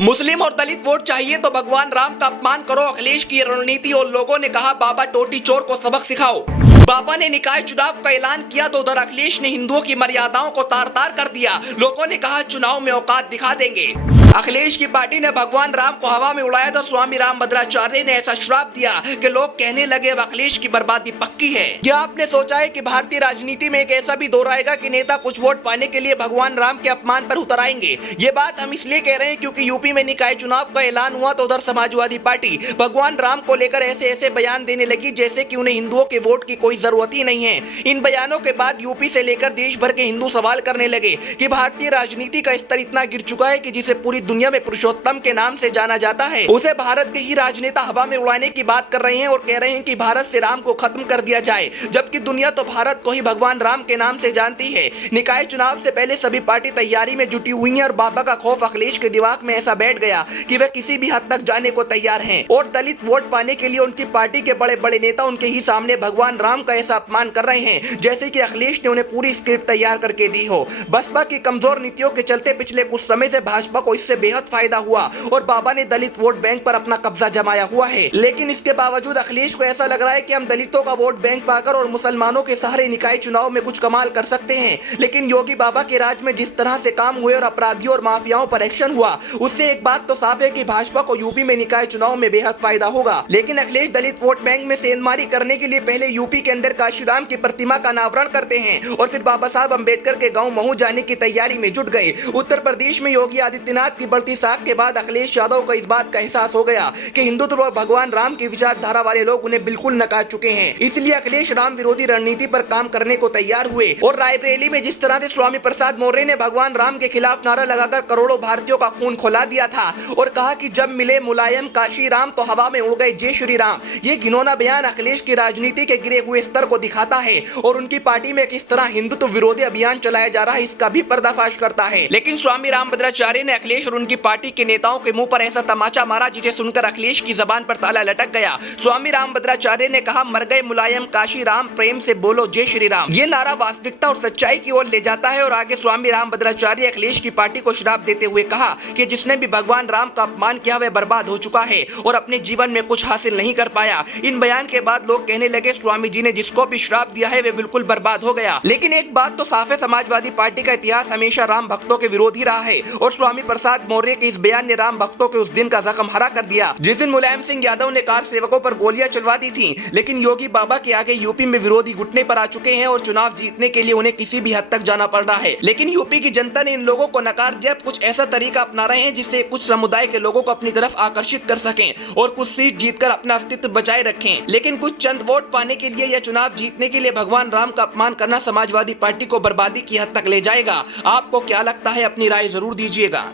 मुस्लिम और दलित वोट चाहिए तो भगवान राम का अपमान करो, अखिलेश की रणनीति। और लोगों ने कहा बाबा टोटी चोर को सबक सिखाओ। बाबा ने निकाय चुनाव का ऐलान किया तो उधर अखिलेश ने हिंदुओं की मर्यादाओं को तार तार कर दिया। लोगों ने कहा चुनाव में औकात दिखा देंगे। अखिलेश की पार्टी ने भगवान राम को हवा में उड़ाया तो स्वामी रामभद्राचार्य ने ऐसा श्राप दिया कि लोग कहने लगे अब अखिलेश की बर्बादी पक्की है। क्या आपने सोचा है कि भारतीय राजनीति में एक ऐसा भी दौर आएगा कि नेता कुछ वोट पाने के लिए भगवान राम के अपमान पर उतर आएंगे? ये बात हम इसलिए कह रहे हैं क्योंकि यूपी में निकाय चुनाव का ऐलान हुआ तो उधर समाजवादी पार्टी भगवान राम को लेकर ऐसे ऐसे बयान देने लगी जैसे कि उन्हें हिंदुओं के वोट की कोई जरूरत ही नहीं है। इन बयानों के बाद यूपी से लेकर देश भर के हिंदू सवाल करने लगे कि भारतीय राजनीति का स्तर इतना गिर चुका है कि जिसे पूरी दुनिया में पुरुषोत्तम के नाम से जाना जाता है, उसे भारत के ही राजनेता हवा में उड़ाने की बात कर रहे हैं और कह रहे हैं कि भारत से राम को खत्म कर दिया जाए, जबकि दुनिया तो भारत को ही भगवान राम के नाम से जानती है। निकाय चुनाव से पहले सभी पार्टी तैयारी में जुटी हुई है और बाबा का खौफ अखिलेश के दिमाग में ऐसा बैठ गया कि वे किसी भी हद तक जाने को तैयार हैं और दलित वोट पाने के लिए उनकी पार्टी के बड़े बड़े नेता उनके ही सामने भगवान राम का ऐसा अपमान कर रहे हैं जैसे कि अखिलेश ने उन्हें पूरी स्क्रिप्ट तैयार करके दी हो। बसपा की कमजोर नीतियों के चलते पिछले कुछ समय से भाजपा को इससे बेहद फायदा हुआ और बाबा ने दलित वोट बैंक पर अपना कब्जा जमाया हुआ है। लेकिन इसके बावजूद अखिलेश को ऐसा लग रहा है कि हम दलितों का वोट बैंक पाकर और मुसलमानों के सहारे निकाय चुनाव में कुछ कमाल कर सकते हैं। लेकिन योगी बाबा के राज में जिस तरह से काम हुए और अपराधियों और माफियाओं पर एक्शन हुआ, उससे एक बात तो साफ है कि भाजपा को यूपी में निकाय चुनाव में बेहद फायदा होगा। लेकिन अखिलेश दलित वोट बैंक में सेंधमारी करने के लिए पहले यूपी के अंदर काशीराम की प्रतिमा का अनावरण करते हैं और फिर बाबा साहब अम्बेडकर के गाँव महू जाने की तैयारी में जुट गए। उत्तर प्रदेश में योगी आदित्यनाथ की बढ़ती साख के बाद अखिलेश यादव को इस बात का एहसास हो गया कि हिंदुत्व और भगवान राम की विचारधारा वाले लोग उन्हें बिल्कुल नकार चुके हैं। इसलिए अखिलेश राम विरोधी रणनीति पर काम करने को तैयार हुए और रायबरेली में जिस तरह से स्वामी प्रसाद मौर्य ने भगवान राम के खिलाफ नारा लगाकर करोड़ों भारतीयों का खून खौला दिया था और कहा कि जब मिले मुलायम काशी राम तो हवा में उड़ गए जय श्री राम। ये घिनौना बयान अखिलेश की राजनीति के गिरे हुए स्तर को दिखाता है और उनकी पार्टी में किस तरह हिंदुत्व विरोधी अभियान चलाया जा रहा है इसका भी पर्दाफाश करता है। लेकिन स्वामी रामभद्राचार्य ने अखिलेश और उनकी पार्टी के नेताओं के मुंह पर ऐसा तमाचा मारा जिसे सुनकर अखिलेश की जबान पर ताला लटक गया। स्वामी रामभद्राचार्य ने कहा मर गए मुलायम काशी राम, प्रेम से बोलो जय श्री राम। ये नारा वास्तविकता और सच्चाई की ओर ले जाता है और आगे स्वामी रामभद्राचार्य अखिलेश की पार्टी को श्राप देते हुए कहा कि जिसने भी भगवान राम का अपमान किया वह बर्बाद हो चुका है और अपने जीवन में कुछ हासिल नहीं कर पाया। इन बयान के बाद लोग कहने लगे स्वामी जी ने जिसको भी श्राप दिया है वे बिल्कुल बर्बाद हो गया। लेकिन एक बात तो साफ है, समाजवादी पार्टी का इतिहास हमेशा राम भक्तों के विरोधी रहा है और स्वामी प्रसाद मौर्य के इस बयान ने राम भक्तों के उस दिन का जख्म हरा कर दिया जिस दिन मुलायम सिंह यादव ने कार सेवकों पर गोलियां चलवा दी थी। लेकिन योगी बाबा के आगे यूपी में विरोधी घुटने पर आ चुके हैं और चुनाव जीतने के लिए उन्हें किसी भी हद तक जाना पड़ रहा है। लेकिन यूपी की जनता ने इन लोगों को नकार दिया, कुछ ऐसा तरीका अपना रहे हैं जिससे कुछ समुदाय के लोगों को अपनी तरफ आकर्षित कर सकें और कुछ सीट जीतकर अपना अस्तित्व बचाए रखें। लेकिन कुछ चंद वोट पाने के लिए या चुनाव जीतने के लिए भगवान राम का अपमान करना समाजवादी पार्टी को बर्बादी की हद तक ले जाएगा। आपको क्या लगता है? अपनी राय जरूर दीजिएगा।